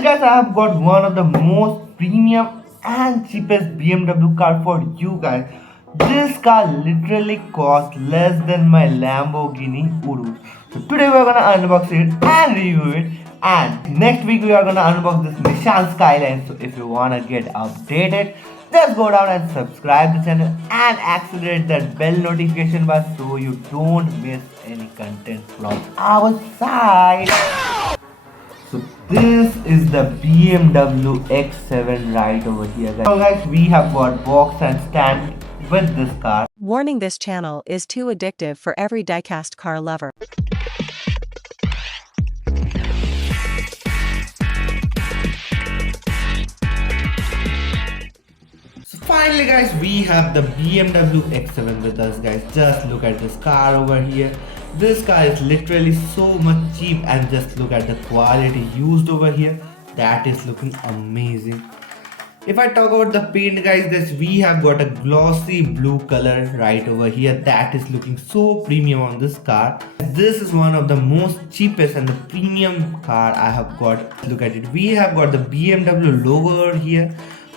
Finally guys, I have got one of the most premium and cheapest BMW car for you guys. This car literally cost less than my Lamborghini Urus. So today we are gonna unbox it and review it, and next week we are gonna unbox this Nissan Skyline. So if you wanna get updated, just go down and subscribe the channel and accelerate that bell notification bar so you don't miss any content from our side. So this is the BMW X7 right over here guys. So guys, we have got box and stand with this car. Warning: this channel is too addictive for every diecast car lover. So finally guys, we have the BMW X7 with us guys. Just look at this car over here. This car is literally so much cheap, and just look at the quality used over here. That is looking amazing. If I talk about the paint guys, this we have got a glossy blue color right over here. That is looking so premium on this car. This is one of the most cheapest and the premium car I have got. Look at it. We have got the BMW logo over here.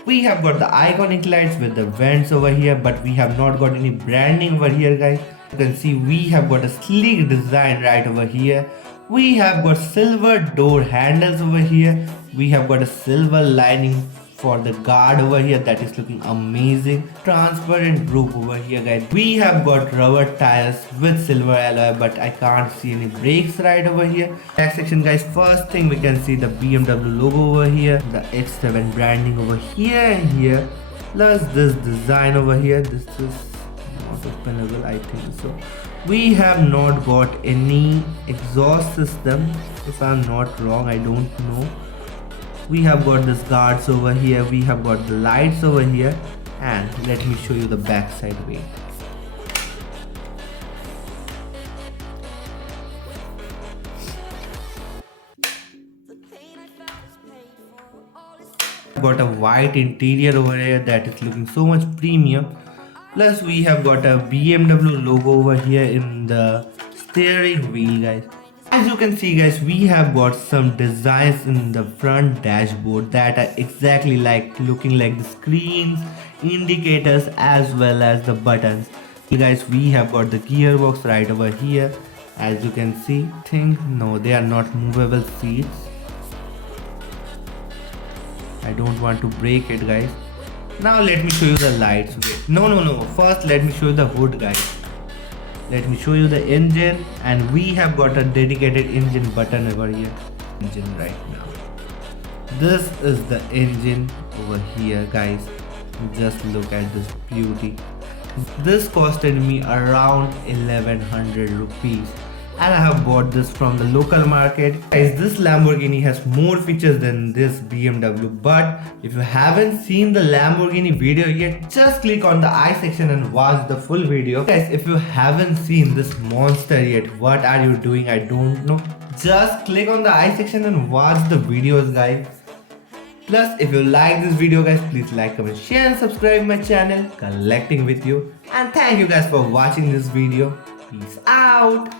We have got the iconic lights with the vents over here, but we have not got any branding over here guys. You can see we have got a sleek design right over here. We have got silver door handles over here. We have got a silver lining for the guard over here. That is looking amazing. Transparent roof over here guys. We have got rubber tires with silver alloy, but I can't see any brakes right over here. Back section guys, first thing we can see the BMW logo over here, the X7 branding over here and here, plus this design over here. This is not openable, I think so. We have not got any exhaust system, if I'm not wrong, I don't know. We have got this guards over here, we have got the lights over here, and let me show you the back side way. Got a white interior over here that is looking so much premium. Plus we have got a BMW logo over here in the steering wheel guys. As you can see guys, we have got some designs in the front dashboard that are exactly like looking like the screens, indicators as well as the buttons. Guys, we have got the gearbox right over here. As you can see, no, they are not movable seats. I don't want to break it guys. Now let me show you the lights. Wait, no, first let me show you the hood guys. Let me show you the engine, and we have got a dedicated engine button over here. Engine right now. This is the engine over here guys. Just look at this beauty. This costed me around 1100 rupees, and I have bought this from the local market. Guys, this Lamborghini has more features than this BMW, but if you haven't seen the Lamborghini video yet, just click on the I section and watch the full video. Guys, if you haven't seen this monster yet, what are you doing? I don't know. Just click on the I section and watch the videos guys. Plus, if you like this video guys, please like, comment, share and subscribe my channel, Collecting with You. And thank you guys for watching this video. Peace out.